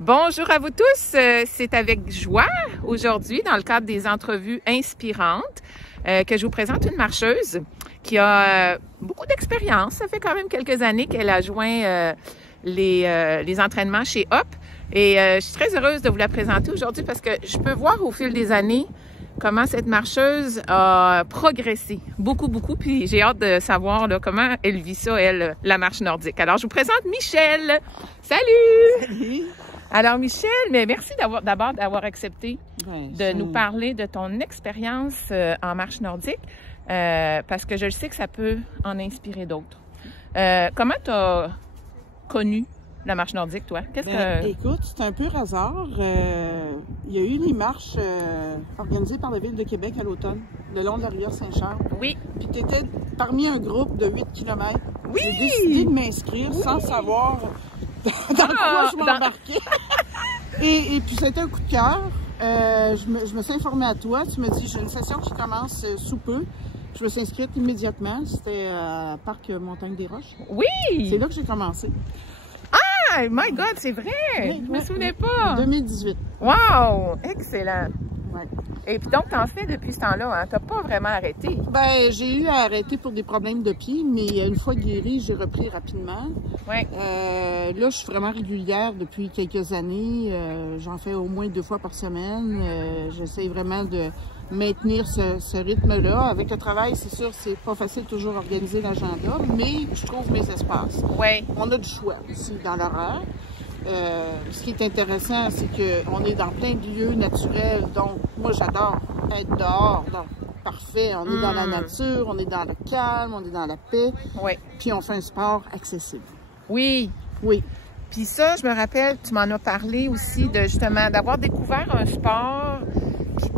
Bonjour à vous tous, c'est avec joie aujourd'hui dans le cadre des entrevues inspirantes que je vous présente une marcheuse qui a beaucoup d'expérience. Ça fait quand même quelques années qu'elle a joint les entraînements chez Hop et je suis très heureuse de vous la présenter aujourd'hui parce que je peux voir au fil des années comment cette marcheuse a progressé beaucoup, puis j'ai hâte de savoir là, comment elle vit ça, elle, la marche nordique. Alors, je vous présente Michèle. Salut! Salut! Alors, Michèle, mais merci d'abord d'avoir accepté de nous parler de ton expérience en marche nordique, parce que je sais que ça peut en inspirer d'autres. Comment tu as connu la marche nordique, toi? Écoute, c'est un peu hasard. Il y a eu les marches organisées par la Ville de Québec à l'automne, le long de la rivière Saint-Charles. Oui. Puis tu étais parmi un groupe de 8 km. Oui! J'ai décidé de m'inscrire sans savoir dans quoi je m'embarquais. Et puis, ça a été un coup de cœur. Je me suis informée à toi. Tu me dis, j'ai une session qui commence sous peu. Je me suis inscrite immédiatement. C'était Parc Montagne des Roches. Oui! C'est là que j'ai commencé. Ah, my God, c'est vrai! Oui, je me souvenais pas. 2018. Wow! Excellent! Ouais. Et puis donc, t'en fais depuis ce temps-là, hein? T'as pas vraiment arrêté? Ben, j'ai eu à arrêter pour des problèmes de pied, mais une fois guérie, j'ai repris rapidement. Ouais. Là, je suis vraiment régulière depuis quelques années. J'en fais au moins 2 fois par semaine. J'essaie vraiment de maintenir ce rythme-là. Avec le travail, c'est sûr, c'est pas facile toujours organiser l'agenda, mais je trouve mes espaces. Ouais. On a du choix aussi dans l'horaire. Ce qui est intéressant, c'est qu'on est dans plein de lieux naturels. Donc, moi, j'adore être dehors. Donc, parfait. On est dans la nature, on est dans le calme, on est dans la paix. Oui. Puis, on fait un sport accessible. Oui. Oui. Puis ça, je me rappelle, tu m'en as parlé aussi de justement d'avoir découvert un sport qui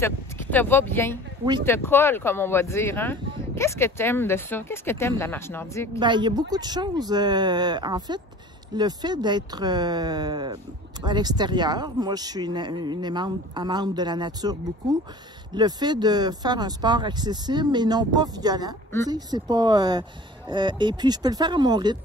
te va bien, oui, qui te colle, comme on va dire. Hein? Qu'est-ce que tu aimes de ça? Qu'est-ce que tu aimes de la marche nordique? Bien, il y a beaucoup de choses. En fait, le fait d'être à l'extérieur, moi je suis une amante de la nature beaucoup, le fait de faire un sport accessible mais non pas violent, tu sais, c'est pas... et puis je peux le faire à mon rythme,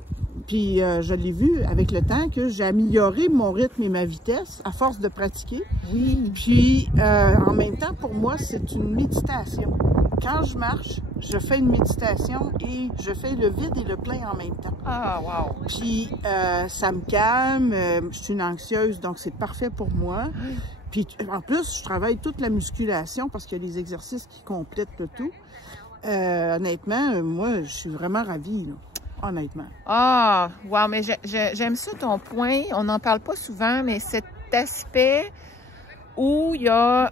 puis je l'ai vu avec le temps que j'ai amélioré mon rythme et ma vitesse à force de pratiquer. Oui. Puis en même temps, pour moi, c'est une méditation. Quand je marche, je fais une méditation et je fais le vide et le plein en même temps. Ah, wow! Puis ça me calme, je suis une anxieuse, donc c'est parfait pour moi. Puis en plus, je travaille toute la musculation parce qu'il y a des exercices qui complètent le tout. Honnêtement, moi, je suis vraiment ravie, là. Honnêtement. Ah, wow, mais j'aime ça ton point. On n'en parle pas souvent, mais cet aspect où il y a...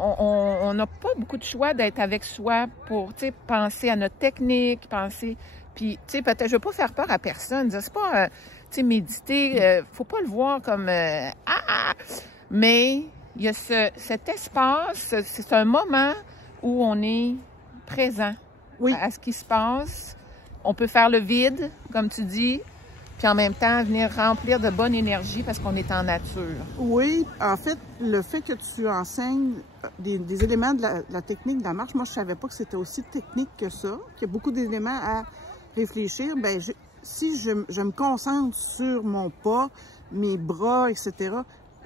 On n'a pas beaucoup de choix d'être avec soi pour, tu sais, penser à notre technique, penser... Puis, tu sais, peut-être, je veux pas faire peur à personne. C'est pas, tu sais, méditer, faut pas le voir comme... Mais il y a cet espace, c'est un moment où on est présent à ce qui se passe. On peut faire le vide, comme tu dis, puis en même temps venir remplir de bonne énergie parce qu'on est en nature. Oui, en fait, le fait que tu enseignes des éléments de la technique de la marche, moi je savais pas que c'était aussi technique que ça, qu'il y a beaucoup d'éléments à réfléchir. Ben, si je me concentre sur mon pas, mes bras, etc.,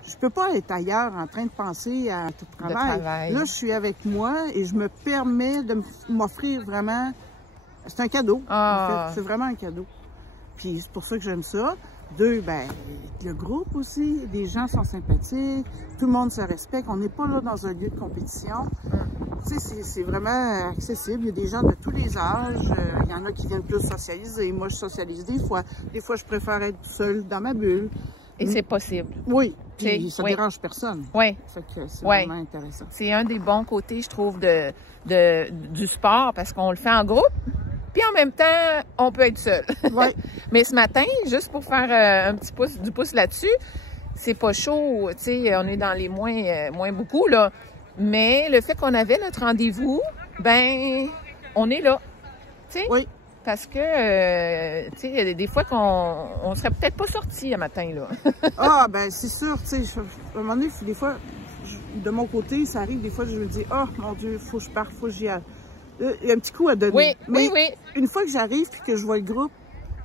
je peux pas être ailleurs en train de penser à tout le travail. Là, je suis avec moi et je me permets de m'offrir vraiment... C'est un cadeau, en fait. C'est vraiment un cadeau. Puis c'est pour ça que j'aime ça. 2, ben, le groupe aussi, les gens sont sympathiques, tout le monde se respecte. On n'est pas là dans un lieu de compétition. Tu sais, c'est vraiment accessible. Il y a des gens de tous les âges. Il y en a qui viennent plus socialiser. Moi, je socialise des fois. Des fois, je préfère être seule dans ma bulle. Et c'est possible. Oui, puis ça dérange personne. Oui. C'est vraiment intéressant. C'est un des bons côtés, je trouve, du sport parce qu'on le fait en groupe. Puis en même temps, on peut être seul. Oui. Mais ce matin, juste pour faire un petit pouce là-dessus, c'est pas chaud, tu sais, on est dans les moins beaucoup, là. Mais le fait qu'on avait notre rendez-vous, ben, on est là, tu sais. Oui. Parce que, tu sais, il y a des fois qu'on serait peut-être pas sorti le matin, là. Ah, ben c'est sûr, tu sais, à un moment donné, des fois, de mon côté, ça arrive, des fois, je me dis, oh mon Dieu, faut que je parte, faut que j'y aille. Il y a un petit coup à donner. Oui. Une fois que j'arrive puis que je vois le groupe,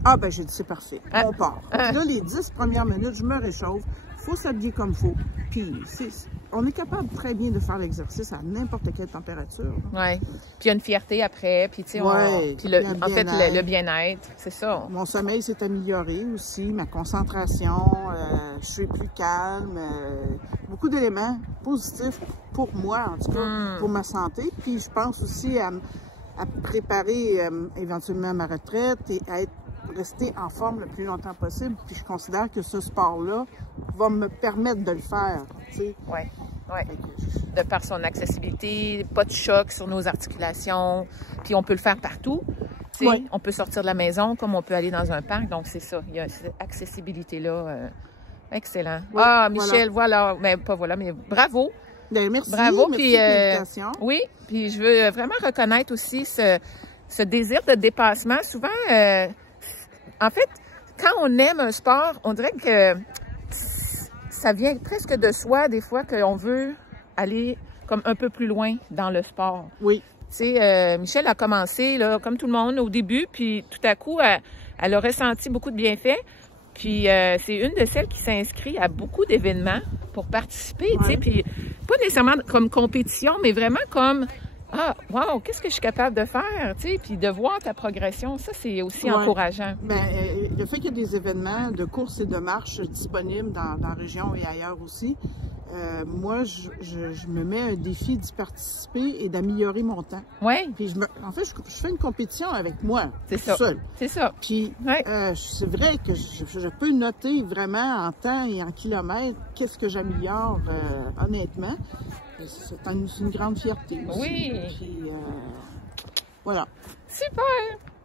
ah ben j'ai dit c'est parfait, on part. Puis là, les 10 premières minutes, je me réchauffe, faut s'habiller comme il faut. Puis, on est capable très bien de faire l'exercice à n'importe quelle température. Oui. Puis il y a une fierté après, puis tu sais, en fait, le bien-être, c'est ça. Mon sommeil s'est amélioré aussi, ma concentration, je suis plus calme, beaucoup d'éléments positifs pour moi, en tout cas, pour ma santé. Puis je pense aussi à préparer éventuellement ma retraite et à rester en forme le plus longtemps possible. Puis je considère que ce sport-là va me permettre de le faire, tu sais. Oui, oui. De par son accessibilité, pas de choc sur nos articulations, puis on peut le faire partout. Tu sais, on peut sortir de la maison comme on peut aller dans un parc, donc c'est ça. Il y a cette accessibilité-là. Excellent. Oui, Michel, voilà. Mais pas voilà, mais bravo. Bien, merci. Bravo. Merci Puis, pour l'invitation. oui, puis je veux vraiment reconnaître aussi ce désir de dépassement. Souvent, en fait, quand on aime un sport, on dirait que ça vient presque de soi, des fois, qu'on veut aller comme un peu plus loin dans le sport. Oui. Tu sais, Michel a commencé, là, comme tout le monde, au début, puis tout à coup, elle a ressenti beaucoup de bienfaits. Puis c'est une de celles qui s'inscrit à beaucoup d'événements pour participer, tu sais, puis pas nécessairement comme compétition, mais vraiment comme ah, wow, qu'est-ce que je suis capable de faire, tu sais, puis de voir ta progression, ça c'est aussi encourageant. Bien, le fait qu'il y ait des événements de course et de marche disponibles dans la région et ailleurs aussi, moi, je me mets un défi d'y participer et d'améliorer mon temps. Oui. Puis en fait, je fais une compétition avec moi, c'est ça. seule. C'est ça. Puis c'est vrai que je peux noter vraiment en temps et en kilomètres qu'est-ce que j'améliore honnêtement. C'est une grande fierté aussi. Oui. Puis voilà. Super.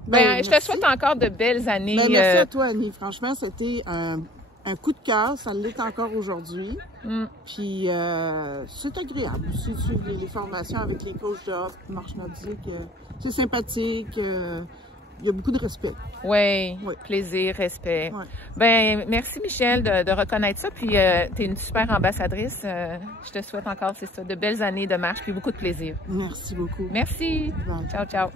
Ben, je te souhaite encore de belles années. Ben, merci à toi, Annie. Franchement, c'était un coup de cœur. Ça l'est encore aujourd'hui. Puis c'est agréable aussi de suivre les formations avec les coachs de marche nordique. C'est sympathique. Il y a beaucoup de respect. Oui, plaisir, respect. Ouais. Ben, merci Michel de reconnaître ça. Puis, tu es une super ambassadrice. Je te souhaite encore, c'est ça, de belles années de marche puis beaucoup de plaisir. Merci beaucoup. Merci. Bye. Ciao, ciao.